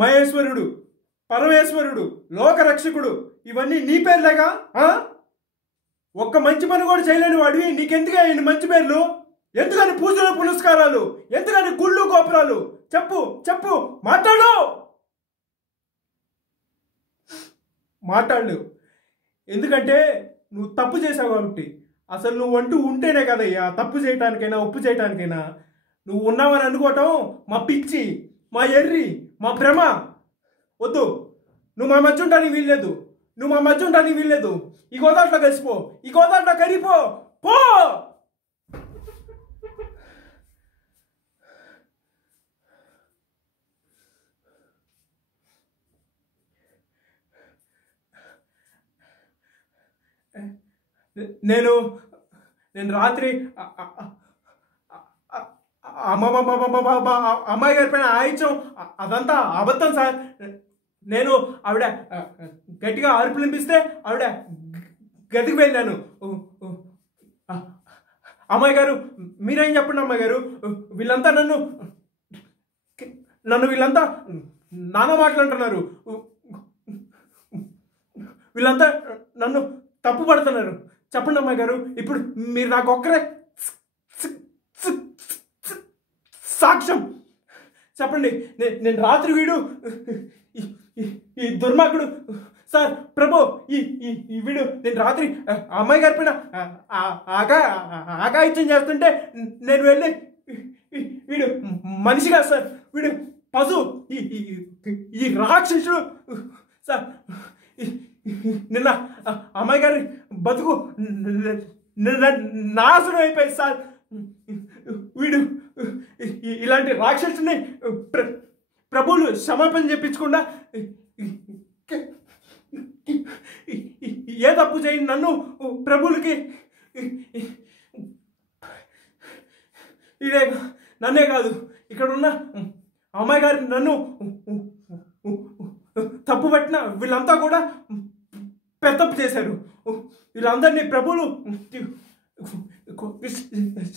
మహేశ్వరుడు, పరమేశ్వరుడు, లోకరక్షకుడు ఇవన్నీ నీ పేర్లేగా? ఒక్క మంచి పని కూడా చేయలేని వాడివి నీకెందుకే ఇన్ని మంచి పేర్లు? ఎందుకని పూజలు పునస్కారాలు? ఎందుకని గుళ్ళు గోపురాలు? చెప్పు చెప్పు, మాట్లాడు. ఎందుకంటే నువ్వు తప్పు చేసావు కాబట్టి. అసలు నువ్వు అంటూ ఉంటేనే కదయ్యా తప్పు చేయటానికైనా ఒప్పు చేయటానికైనా. నువ్వు ఉన్నావని అనుకోవటం మా పిచ్చి, మా ఎర్రి, మా భ్రమ. వద్దు, నువ్వు మా మధ్య ఉండడానికి వీల్లేదు. ఈ గోదాట్లో కలిసిపో, ఈ గోదాట్లో కరిగిపో, పో. నేను రాత్రి అమ్మాయి గారి పైన ఆయించం అదంతా అబద్ధం సార్. నేను ఆవిడ గట్టిగా అరుపులు వినిపిస్తే ఆవిడ గదికి వెళ్ళాను. అమ్మాయి గారు మీరేం చెప్పండి అమ్మాయి గారు, వీళ్ళంతా నన్ను వీళ్ళంతా నానా మాట్లాడుతున్నారు, వీళ్ళంతా నన్ను తప్పు పడుతున్నారు. చెప్పండి అమ్మాయి గారు, ఇప్పుడు మీరు నాకు ఒక్కరే సాక్ష్యం చెప్పండి. నేను రాత్రి వీడు ఈ దుర్మార్గుడు సార్ ప్రభు ఈ వీడు నేను రాత్రి అమ్మాయి గారి పైన ఆగాయిత్యం చేస్తుంటే నేను వెళ్ళి వీడు మనిషి కాదు సార్, వీడు పశు, ఈ రాక్షసుడు సార్. నిన్న అమ్మాయి గారి బతుకు నాశనం అయిపోయింది సార్. వీడు ఇలాంటి రాక్షసుని ప్రభువులు క్షమాపణ చెప్పించకుండా ఏ తప్పు చేయని నన్ను ప్రభువులకి ఇదే నన్నే కాదు ఇక్కడ ఉన్న అమ్మాయి గారిని నన్ను తప్పు పట్టిన వీళ్ళంతా కూడా పెద్దప్పు చేశారు. వీళ్ళందరినీ ప్రభువులు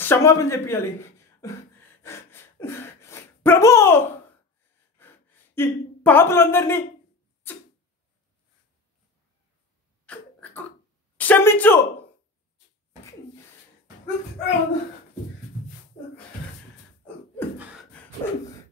క్షమాపణ చెప్పాలి. ప్రభు ఈ పాపులందరినీ క్షమించు.